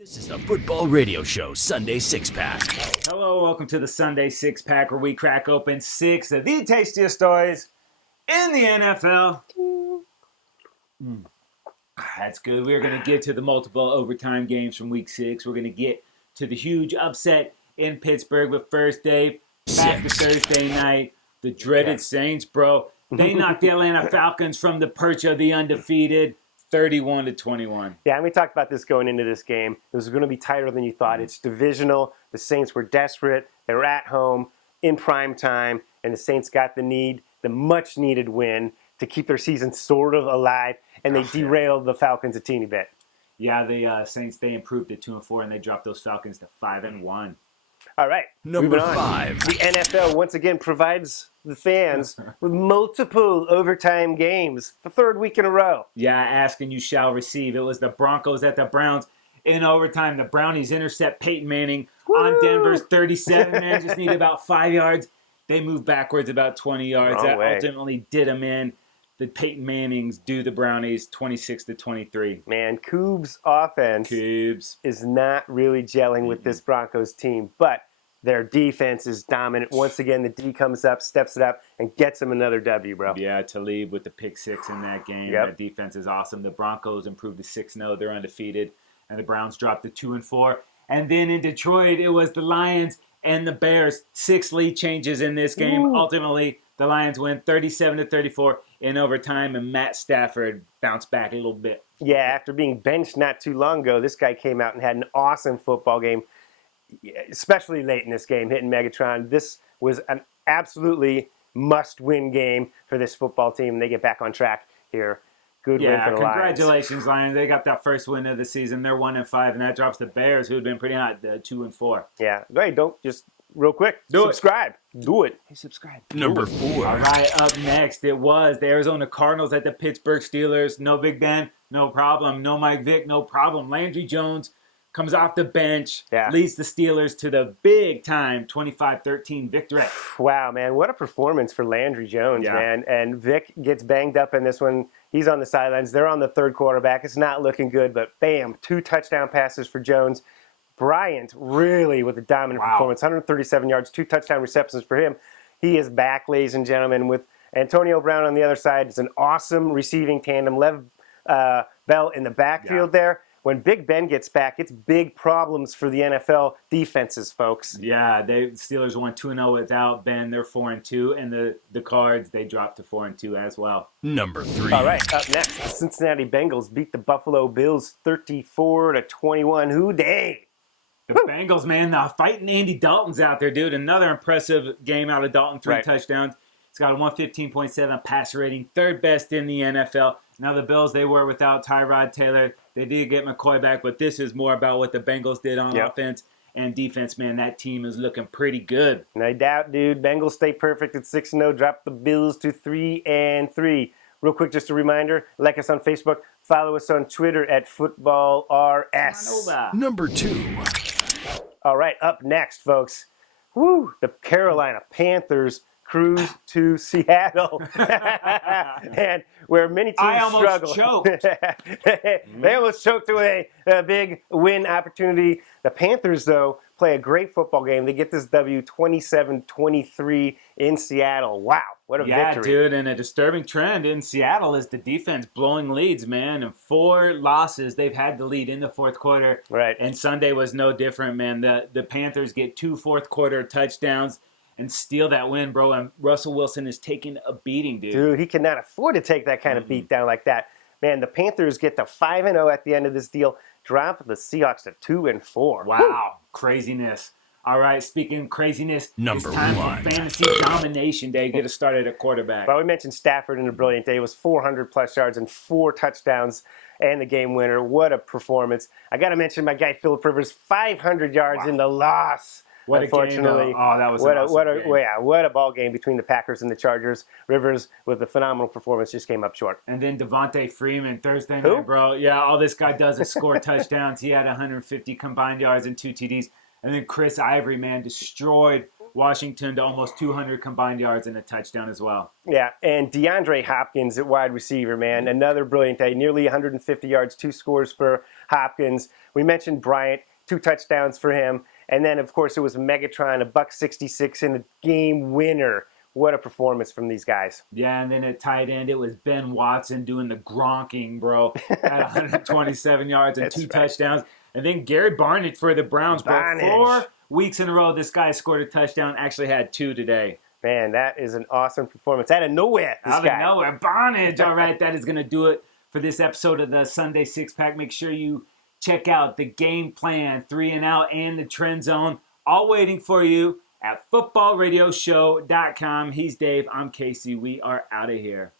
This is the Football Radio Show Sunday Six Pack. Hello, welcome to the Sunday Six Pack, where we crack open six of the tastiest stories in the NFL. That's good. We're going to get to the multiple overtime games from Week 6. We're going to get to the huge upset in Pittsburgh with first day back to Thursday night. The dreaded Saints, bro. They knocked the Atlanta Falcons from the perch of the undefeated. 31-21. Yeah, and we talked about this going into this game. It was going to be tighter than you thought. It's divisional. The Saints were desperate. They were at home in prime time, and the Saints got the much-needed win to keep their season sort of alive, and they derailed the Falcons a teeny bit. Yeah, the Saints, they improved to 2-4, and they dropped those Falcons to 5-1. All right, Number 5. The NFL once again provides the fans with multiple overtime games, the third week in a row. Yeah, ask and you shall receive. It was the Broncos at the Browns in overtime. The Brownies intercept Peyton Manning on Denver's 37. Man, just needed about 5 yards. They moved backwards about 20 yards. That ultimately did them in. The Peyton Mannings do the Brownies 26-23. Man, Coob's offense is not really gelling with this Broncos team, but their defense is dominant. Once again, the D comes up, steps it up, and gets them another W, bro. Yeah, Talib with the pick six in that game. That defense is awesome. The Broncos improved to 6-0. They're undefeated. And the Browns dropped to 2-4. And then in Detroit, it was the Lions and the Bears. 6 lead changes in this game. Ultimately, the Lions win 37-34 in overtime, and Matt Stafford bounced back a little bit. Yeah, after being benched not too long ago, this guy came out and had an awesome football game, especially late in this game, hitting Megatron. This was an absolutely must-win game for this football team. They get back on track here. Good win for the Lions. Congratulations, Lions. They got that first win of the season. They're 1-5, and that drops the Bears, who had been pretty hot, 2-4. Yeah, hey, don't just real quick. Subscribe. Do it. Hey, subscribe. Number 4. All right, up next, it was the Arizona Cardinals at the Pittsburgh Steelers. No Big Ben, no problem. No Mike Vick, no problem. Landry Jones comes off the bench, leads the Steelers to the big-time 25-13 victory. Wow, man, what a performance for Landry Jones, man. And Vick gets banged up in this one. He's on the sidelines. They're on the third quarterback. It's not looking good, but bam, 2 touchdown passes for Jones. Bryant really with a dominant performance, 137 yards, 2 touchdown receptions for him. He is back, ladies and gentlemen, with Antonio Brown on the other side. It's an awesome receiving tandem. Lev Bell in the backfield there. When Big Ben gets back, it's big problems for the NFL defenses, folks. Yeah, the Steelers won 2-0 without Ben. They're 4-2, and the Cards, they dropped to 4-2 as well. Number 3. All right, up next, the Cincinnati Bengals beat the Buffalo Bills 34-21. Who dey? The Bengals, man, fighting Andy Dalton's out there, dude. Another impressive game out of Dalton, 3 touchdowns. He's got a 115.7 passer rating, third best in the NFL. Now the Bills, they were without Tyrod Taylor. They did get McCoy back, but this is more about what the Bengals did on offense and defense, man. That team is looking pretty good. No doubt, dude. Bengals stay perfect at 6-0, drop the Bills to 3-3. Real quick, just a reminder, like us on Facebook, follow us on Twitter at FootballRS. Number 2. All right, up next, folks. The Carolina Panthers cruise to Seattle. And where many teams struggle. Choked. They almost choked away a big win opportunity. The Panthers, though, play a great football game. They get this W 27-23 in Seattle. Wow, what a victory. Yeah, dude, and a disturbing trend in Seattle is the defense blowing leads, man. And 4 losses, they've had the lead in the fourth quarter. Right. And Sunday was no different, man. The Panthers get 2 fourth-quarter touchdowns and steal that win, bro. And Russell Wilson is taking a beating, dude. Dude, he cannot afford to take that kind of beat down like that. Man, the Panthers get to 5-0 at the end of this deal, drop the Seahawks to 2-4. Wow, craziness. All right, speaking of craziness, Number it's time 1. for Fantasy Domination Day. Get us started at quarterback. Well, we mentioned Stafford in a brilliant day. It was 400-plus yards and 4 touchdowns and the game winner. What a performance. I got to mention my guy, Phillip Rivers, 500 yards in the loss. What a game, though. Oh, that was an awesome game. What a ball game between the Packers and the Chargers. Rivers, with a phenomenal performance, just came up short. And then Devontae Freeman, Thursday night, bro. Yeah, all this guy does is score touchdowns. He had 150 combined yards and 2 TDs. And then Chris Ivory, man, destroyed Washington to almost 200 combined yards and a touchdown as well. Yeah, and DeAndre Hopkins at wide receiver, man, another brilliant day. Nearly 150 yards, 2 scores for Hopkins. We mentioned Bryant, 2 touchdowns for him. And then, of course, it was Megatron, a $1.66 in a game winner. What a performance from these guys. Yeah, and then at tight end, it was Ben Watson doing the gronking, bro, at 127 yards and 2 touchdowns. And then Gary Barnidge for the Browns, bro. Barnidge. 4 weeks in a row, this guy scored a touchdown, actually had 2 today. Man, that is an awesome performance. Out of nowhere, this Out guy. of nowhere, Barnidge. All right, that is going to do it for this episode of the Sunday Six Pack. Make sure you check out the game plan, 3 and Out, and the trend zone, all waiting for you at footballradioshow.com. He's Dave. I'm Casey. We are out of here.